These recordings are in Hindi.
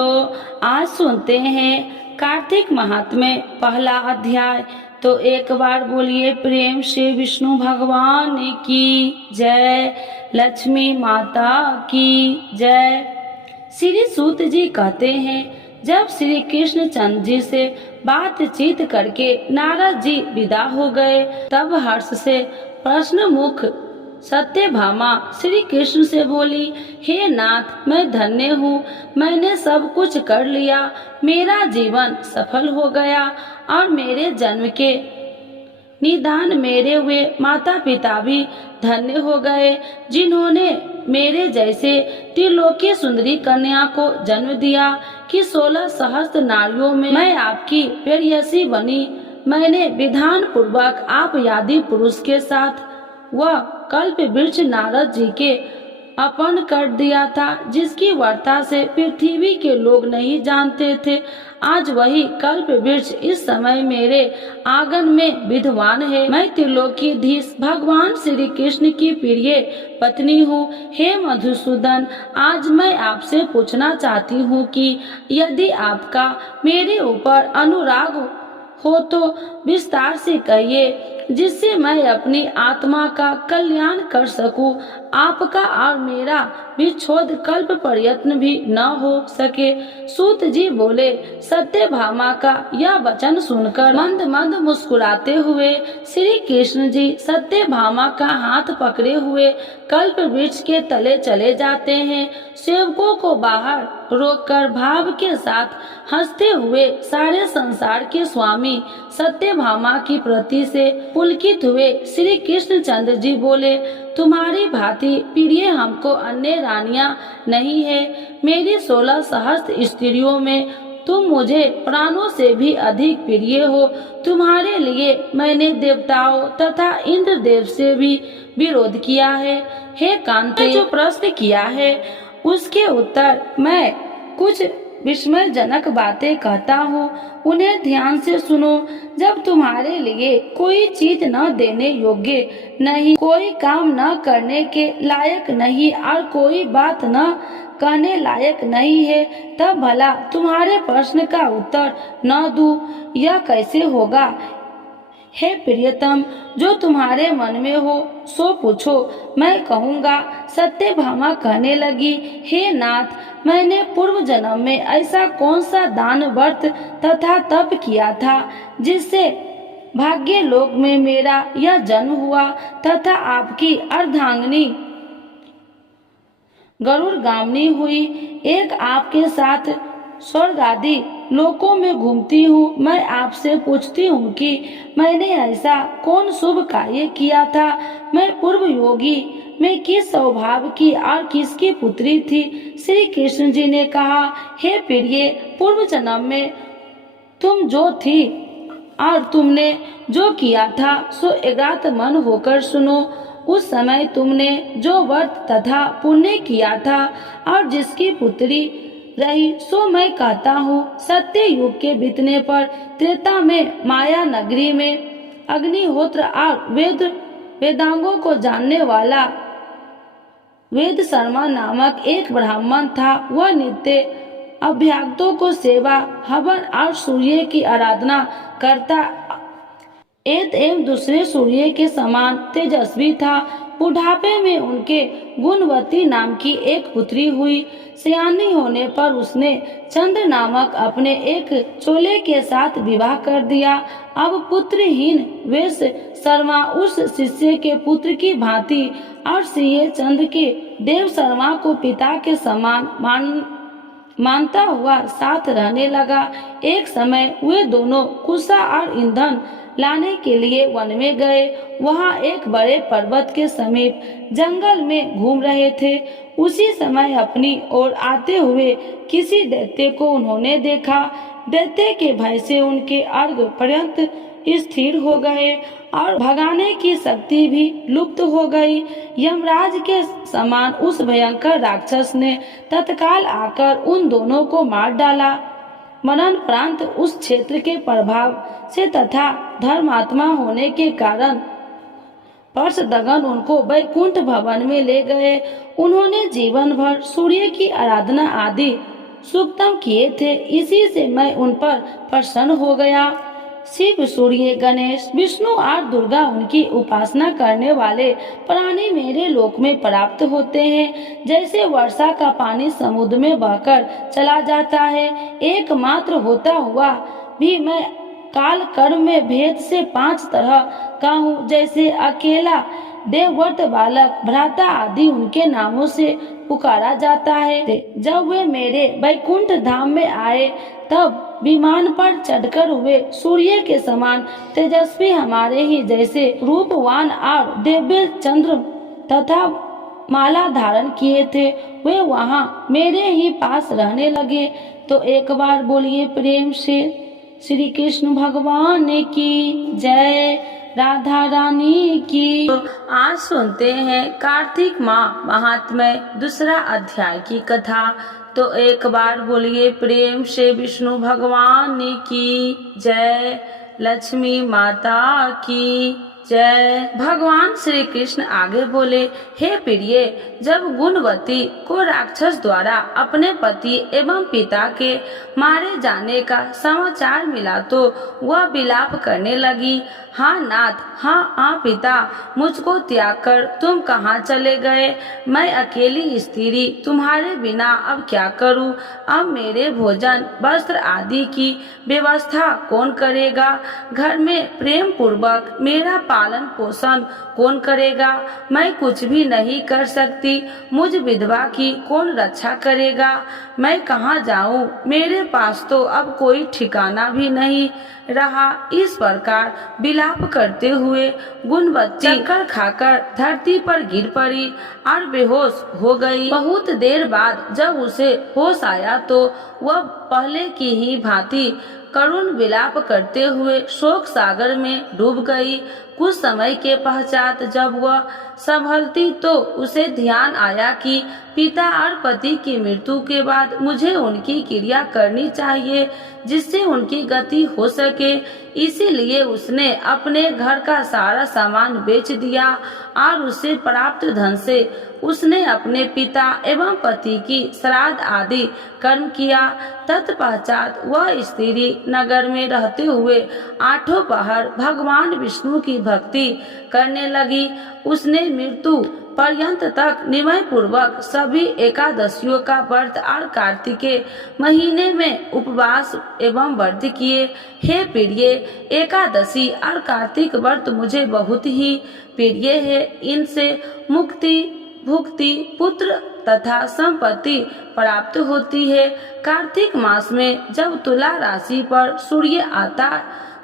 आज सुनते हैं कार्तिक महात्म्य पहला अध्याय। तो एक बार बोलिए प्रेम से विष्णु भगवान की जय, लक्ष्मी माता की जय। श्री सूत जी कहते हैं, जब श्री कृष्ण चंद्र जी से बातचीत करके नारद जी विदा हो गए, तब हर्ष से प्रश्न मुख सत्यभामा श्री कृष्ण से बोली, हे नाथ, मैं धन्य हूँ, मैंने सब कुछ कर लिया, मेरा जीवन सफल हो गया और मेरे जन्म के निदान मेरे हुए माता पिता भी धन्य हो गए, जिन्होंने मेरे जैसे त्रिलोकीय सुंदरी कन्या को जन्म दिया कि 16 सहस्त्र नारियों में मैं आपकी प्रेयसी बनी। मैंने विधान पूर्वक आप आदि पुरुष के साथ वह कल्प वृक्ष नारद जी के अर्पण कर दिया था, जिसकी वार्ता से पृथ्वी के लोग नहीं जानते थे। आज वही कल्प वृक्ष इस समय मेरे आंगन में विद्यमान है। मैं त्रिलोकीधीश भगवान श्री कृष्ण की प्रिय पत्नी हूँ। हे मधुसूदन, आज मैं आपसे पूछना चाहती हूँ कि यदि आपका मेरे ऊपर अनुराग हो तो विस्तार से कहिए, जिससे मैं अपनी आत्मा का कल्याण कर सकूं। आपका और मेरा विच्छोद कल्प प्रयत्न भी न हो सके। सूत जी बोले, सत्यभामा का यह वचन सुनकर मंद मंद मुस्कुराते हुए श्री कृष्ण जी सत्यभामा का हाथ पकड़े हुए कल्प वृक्ष के तले चले जाते हैं। सेवकों को बाहर रोककर भाव के साथ हंसते हुए सारे संसार के स्वामी सत्यभामा की प्रति से पुलकित हुए श्री कृष्ण चंद्र जी बोले, तुम्हारी भांति प्रिय हमको अन्य रानियां नहीं है। मेरी 16 सहस्त्र स्त्रियों में तुम मुझे प्राणों से भी अधिक प्रिय हो। तुम्हारे लिए मैंने देवताओं तथा इंद्र देव से भी विरोध किया है। हे कांते, जो प्रश्न किया है उसके उत्तर मैं कुछ विस्मयजनक बातें कहता हूँ, उन्हें ध्यान से सुनो। जब तुम्हारे लिए कोई चीज न देने योग्य नहीं, कोई काम न करने के लायक नहीं और कोई बात न कहने लायक नहीं है, तब भला तुम्हारे प्रश्न का उत्तर न दूं, यह कैसे होगा। हे प्रियतम, जो तुम्हारे मन में हो सो पूछो, मैं कहूँगा। सत्यभामा कहने लगी, हे नाथ, मैंने पूर्व जन्म में ऐसा कौन सा दान व्रत तथा तप किया था जिससे भाग्य लोक में मेरा यह जन्म हुआ तथा आपकी अर्धांगिनी गरुड़ गामनी हुई। एक आपके साथ स्वर्ग आदि लोकों में घूमती हूँ। मैं आपसे पूछती हूँ कि मैंने ऐसा कौन शुभ कार्य किया था। मैं पूर्व योगी में किस स्वभाव की और किसकी पुत्री थी। श्री कृष्ण जी ने कहा, हे प्रिय, पूर्व जन्म में तुम जो थी और तुमने जो किया था सो एकाग्र मन होकर सुनो। उस समय तुमने जो व्रत तथा पुण्य किया था और जिसकी पुत्री रही, सो मैं कहता हूँ, सत्य युग के बीतने पर त्रेता में माया नगरी में अग्निहोत्र और वेदांगों को जानने वाला वेद शर्मा नामक एक ब्राह्मण था। वह नित्य अभ्यागतों को सेवा, हवन और सूर्य की आराधना करता एवं दूसरे सूर्य के समान तेजस्वी था। बुढ़ापे में उनके गुणवती नाम की एक पुत्री हुई। सयानी होने पर उसने चंद्र नामक अपने एक चोले के साथ विवाह कर दिया। अब पुत्रहीन वेश शर्मा उस शिष्य के पुत्र की भांति और सिंह चंद्र के देव शर्मा को पिता के समान मानता हुआ साथ रहने लगा। एक समय वे दोनों कुशा और ईंधन लाने के लिए वन में गए। वहां एक बड़े पर्वत के समीप जंगल में घूम रहे थे। उसी समय अपनी ओर आते हुए किसी दैत्य को उन्होंने देखा। दैत्य के भय से उनके अर्घ पर्यंत स्थिर हो गए और भगाने की शक्ति भी लुप्त हो गई। यमराज के समान उस भयंकर राक्षस ने तत्काल आकर उन दोनों को मार डाला। मरणोपरांत उस क्षेत्र के प्रभाव से तथा धर्मात्मा होने के कारण पर्षदगण उनको वैकुंठ भवन में ले गए। उन्होंने जीवन भर सूर्य की आराधना आदि सूक्तम किए थे, इसी से मैं उन पर प्रसन्न हो गया। शिव, सूर्य, गणेश, विष्णु और दुर्गा उनकी उपासना करने वाले प्राणी मेरे लोक में प्राप्त होते हैं। जैसे वर्षा का पानी समुद्र में बहकर चला जाता है, एकमात्र होता हुआ भी मैं काल कर्म में भेद से 5 तरह का हूँ। जैसे अकेला, देवव्रत, बालक, भ्राता आदि उनके नामों से पुकारा जाता है। जब वे मेरे वैकुंठ धाम में आए तब विमान पर चढ़कर हुए सूर्य के समान तेजस्वी, हमारे ही जैसे रूपवान और दिव्य चंद्र तथा माला धारण किए थे, वे वहाँ मेरे ही पास रहने लगे। तो एक बार बोलिए प्रेम से श्री कृष्ण भगवान की जय, राधा रानी की। तो आज सुनते हैं कार्तिक माह महात्म्य दूसरा अध्याय की कथा। तो एक बार बोलिए प्रेम से विष्णु भगवान की जय, लक्ष्मी माता की जय। भगवान श्री कृष्ण आगे बोले, हे प्रिय, जब गुणवती को राक्षस द्वारा अपने पति एवं पिता के मारे जाने का समाचार मिला तो वह विलाप करने लगी। हाँ नाथ, हाँ पिता, मुझको त्याग कर तुम कहाँ चले गए? मैं अकेली स्त्री तुम्हारे बिना अब क्या करूँ? अब मेरे भोजन, वस्त्र आदि की व्यवस्था कौन करेगा? घर में प्रेम पूर्वक मेरा पालन पोषण कौन करेगा? मैं कुछ भी नहीं कर सकती, मुझ विधवा की कौन रक्षा करेगा? मैं कहाँ जाऊँ? मेरे पास तो अब कोई ठिकाना भी नहीं रहा। इस प्रकार विलाप करते हुए गुणवती चक्कर खाकर धरती पर गिर पड़ी और बेहोश हो गई। बहुत देर बाद जब उसे होश आया तो वह पहले की ही भांति करुण विलाप करते हुए शोक सागर में डूब गई। कुछ समय के पश्चात जब वह संभलती तो उसे ध्यान आया कि पिता और पति की मृत्यु के बाद मुझे उनकी क्रिया करनी चाहिए जिससे उनकी गति हो सके। इसीलिए उसने अपने घर का सारा सामान बेच दिया और उससे प्राप्त धन से उसने अपने पिता एवं पति की श्राद्ध आदि कर्म किया। तत्पश्चात वह स्त्री नगर में रहते हुए 8 पहर भगवान विष्णु की भक्ति करने लगी। उसने मृत्यु पर्यंत तक नियम पूर्वक सभी एकादशियों का व्रत और कार्तिके महीने में उपवास एवं व्रत किए। हे प्रिय, एकादशी और कार्तिक व्रत मुझे बहुत ही प्रिय है। इनसे मुक्ति, भुक्ति, पुत्र तथा संपत्ति प्राप्त होती है। कार्तिक मास में जब तुला राशि पर सूर्य आता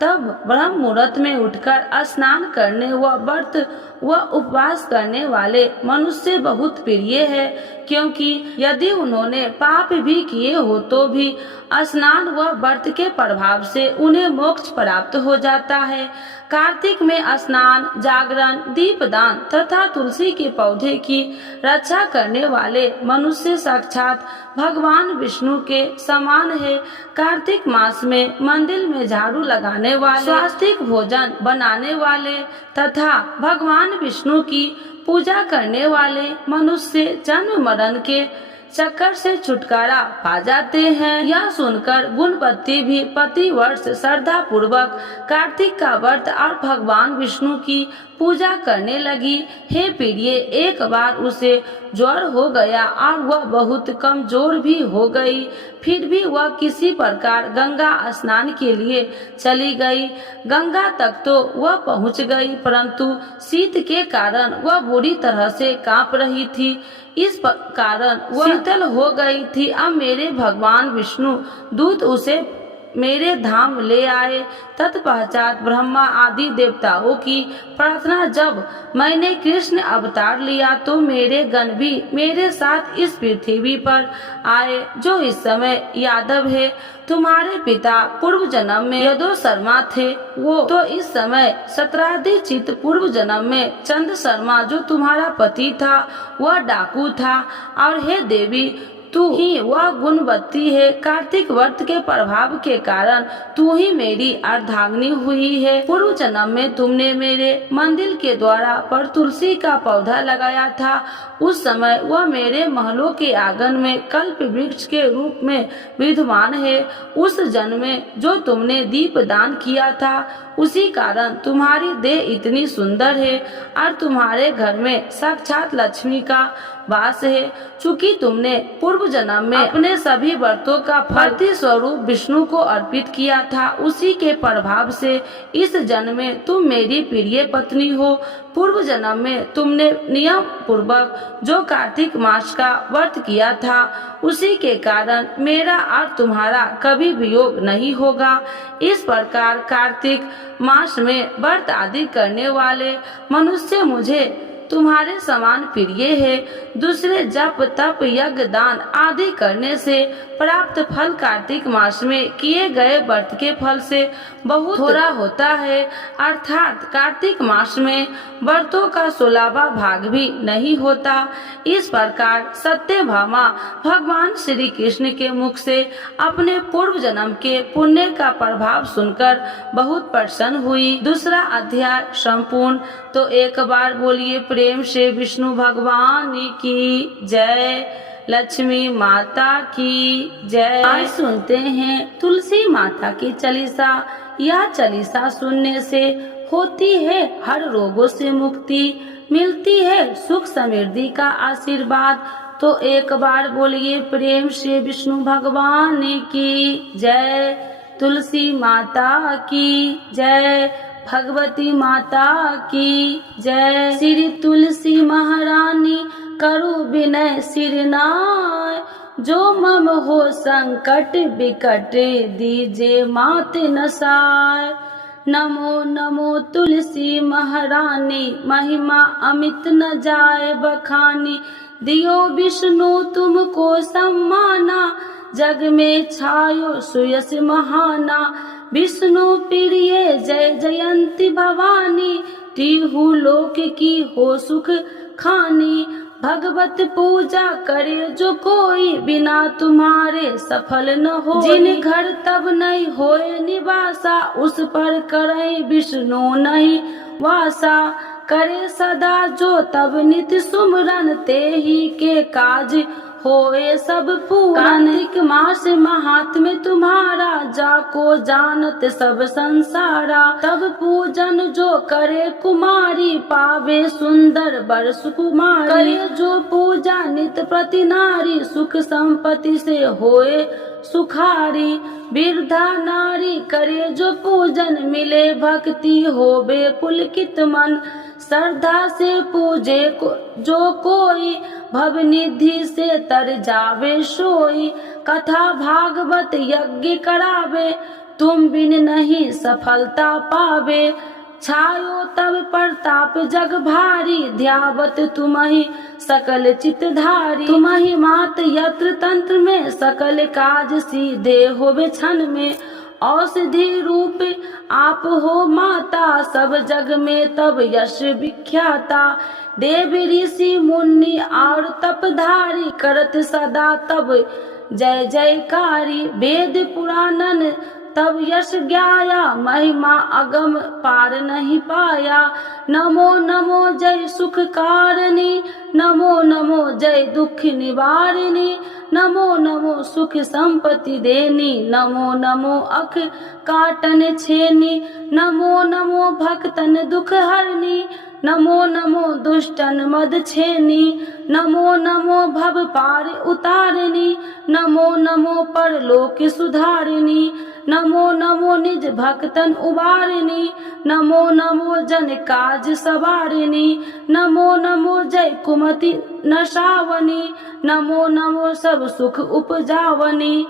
तब ब्रह्म मुहूर्त में उठकर स्नान करने व व्रत व उपवास करने वाले मनुष्य बहुत प्रिय है, क्योंकि यदि उन्होंने पाप भी किए हो तो भी स्नान व व्रत के प्रभाव से उन्हें मोक्ष प्राप्त हो जाता है। कार्तिक में स्नान, जागरण, दीपदान तथा तुलसी के पौधे की रक्षा करने वाले मनुष्य साक्षात भगवान विष्णु के समान है। कार्तिक मास में मंदिर में झाड़ू लगाने वाले, स्वास्तिक भोजन बनाने वाले तथा भगवान विष्णु की पूजा करने वाले मनुष्य जन्म मरण के चक्कर से छुटकारा पा जाते हैं। यह सुनकर गुणवती भी प्रति वर्ष श्रद्धा पूर्वक कार्तिक का व्रत और भगवान विष्णु की पूजा करने लगी। हे प्रिय, एक बार उसे ज्वर हो गया और वह बहुत कमजोर भी हो गई। फिर भी वह किसी प्रकार गंगा स्नान के लिए चली गई। गंगा तक तो वह पहुंच गई, परंतु शीत के कारण वह बुरी तरह से कांप रही थी। इस कारण वह शीतल हो गई थी। अब मेरे भगवान विष्णु दूत उसे मेरे धाम ले आए। तत्पश्चात ब्रह्मा आदि देवताओं की प्रार्थना जब मैंने कृष्ण अवतार लिया तो मेरे गण भी मेरे साथ इस पृथ्वी पर आए, जो इस समय यादव है। तुम्हारे पिता पूर्व जन्म में यदो शर्मा थे, वो तो इस समय सत्राधिचित पूर्व जन्म में चंद शर्मा जो तुम्हारा पति था वह डाकू था। और हे देवी, तू ही वह गुणवती है। कार्तिक व्रत के प्रभाव के कारण तू ही मेरी अर्धांगिनी हुई है। पूर्व जन्म में तुमने मेरे मंदिर के द्वारा पर तुलसी का पौधा लगाया था। उस समय वह मेरे महलों के आंगन में कल्प वृक्ष के रूप में विद्यमान है। उस जन्म में जो तुमने दीप दान किया था उसी कारण तुम्हारी देह इतनी सुंदर है और तुम्हारे घर में साक्षात लक्ष्मी का वास है। चूंकि तुमने पूर्व जन्म में अपने सभी व्रतों का फल स्वरूप विष्णु को अर्पित किया था, उसी के प्रभाव से इस जन्म में तुम मेरी प्रिय पत्नी हो। पूर्व जन्म में तुमने नियम पूर्वक जो कार्तिक मास का व्रत किया था उसी के कारण मेरा और तुम्हारा कभी वियोग नहीं होगा। इस प्रकार कार्तिक मास में व्रत आदि करने वाले मनुष्य मुझे तुम्हारे समान प्रिय है। दूसरे जप तप यज्ञ दान आदि करने से प्राप्त फल कार्तिक मास में किए गए व्रत के फल से बहुत थोड़ा होता है, अर्थात कार्तिक मास में व्रतों का 16वां भाग भी नहीं होता। इस प्रकार सत्यभामा भगवान श्री कृष्ण के मुख से अपने पूर्व जन्म के पुण्य का प्रभाव सुनकर बहुत प्रसन्न हुई। दूसरा अध्याय संपूर्ण। तो एक बार बोलिए प्रेम से विष्णु भगवान की जय, लक्ष्मी माता की जय। आज सुनते हैं तुलसी माता की चालीसा। यह चालीसा सुनने से होती है हर रोगों से मुक्ति, मिलती है सुख समृद्धि का आशीर्वाद। तो एक बार बोलिए प्रेम से विष्णु भगवान की जय, तुलसी माता की जय, भगवती माता की जय। श्री तुलसी महारानी करो विनय सिरनाय, जो मम हो संकट विकट दीजे मात नसाय। नमो नमो तुलसी महारानी, महिमा अमित न जाए बखानी। दियो विष्णु तुमको सम्माना, जग में छायो सुयस महाना। विष्णु प्रिय जय जयंती भवानी, तिहु लोक की हो सुख खानी। भगवत पूजा करे जो कोई, बिना तुम्हारे सफल न हो। जिन घर तब नहीं होए निवासा, उस पर करे विष्णु नहीं वासा। करे सदा जो तब नित्य सुमरन, ते ही के काज होए सब पूरन। कार्तिक मास महात्म्य तुम्हारा, जाको जानत सब संसारा। तब पूजन जो करे कुमारी, पावे सुंदर वर सुकुमारी। करे जो पूजा नित प्रति नारी, सुख संपत्ति से होए सुखारी। वृद्धा नारी करे जो पूजन, मिले भक्ति होवे पुलकित मन। श्रद्धा से पूजे जो कोई, भवनिधि से तर जावे सोई। कथा भागवत यज्ञ करावे, तुम बिन नहीं सफलता पावे। छायो तब प्रताप जग भारी, ध्यावत तुम्हि सकल चितधारी। तुम्हि मात यत्र तंत्र में, सकल काज सीधे होवे क्षण में। औषधि रूप आप हो माता, सब जग में तब यश विख्याता। देव ऋषि मुनि और तपधारी, करत सदा तब जय जयकारी। वेद पुराणन तब यश ज्ञाया, महिमा अगम पार नहीं पाया। नमो नमो जय सुख कारिणी, नमो नमो जय दुख निवारिणी। नमो नमो सुख संपत्ति देनी, नमो नमो अख काटन छेनी। नमो नमो भक्तन दुख हरनी, नमो नमो दुष्टन मद छेनी। नमो नमो भव पार उतारिणी, नमो नमो परलोक सुधारिणी। नमो नमो निज भक्तन उबारिणी, नमो नमो जन काज सवारिणी। नमो नमो जय कुमति नशावनी, नमो नमो सब सुख उपजावनी।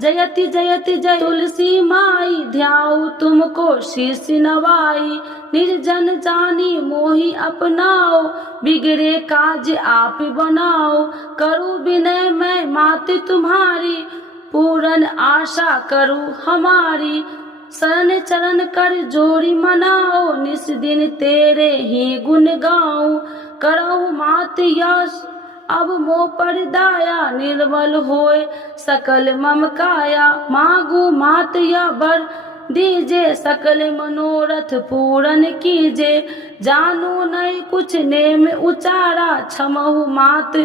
जयति जयति जय तुलसी माई, ध्याऊ तुमको शीश नवाई। निर्जन जानी मोहि अपनाओ, बिगड़े काज आप बनाओ। करूँ विनय मैं मात तुम्हारी, पूरन आशा करूँ हमारी। शरण चरण कर जोड़ी मनाओ, निस दिन तेरे ही गुण गाऊं। करहु मात यश अब मोह पर दाया निर्मल होए सकल मम काया। मांगू मात या बर दीजे सकल मनोरथ पूरन कीजे। जानू नहीं कुछ नेम उचारा क्षमहु मात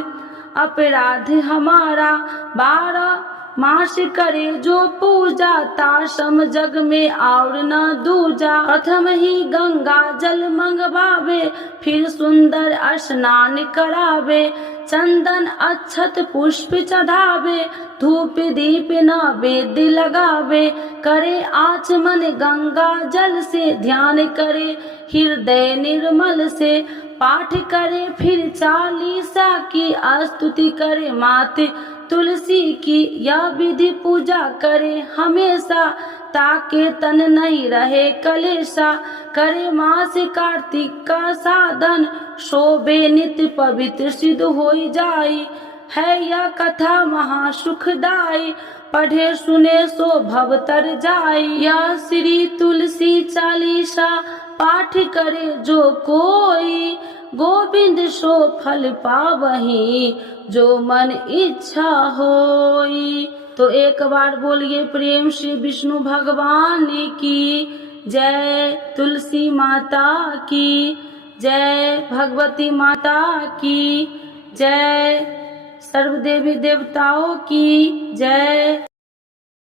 अपराध हमारा। 12 मास करे जो पूजा ताशम जग में और न दूजा। प्रथम ही गंगा जल मंगवावे फिर सुंदर स्नान करावे। चंदन अक्षत पुष्प चढ़ावे धूप दीप नैवेद्य लगावे। करे आचमन गंगा जल से ध्यान करे हृदय निर्मल से। पाठ करे फिर 40 की स्तुति करे माते तुलसी की। यह विधि पूजा करे हमेशा ताके तन नहीं रहे कलेशा। करे मास कार्तिक का साधन शोभे नित्य पवित्र सिद्ध हो जाई। है यह कथा महासुखदाई पढ़े सुने सो भव तर जाई। यह श्री तुलसी चालीसा पाठ करे जो कोई। गोविंद सो फल पावही जो मन इच्छा होई। तो एक बार बोलिए प्रेम श्री विष्णु भगवान की जय। तुलसी माता की जय। भगवती माता की जय। सर्वदेवी देवताओं की जय।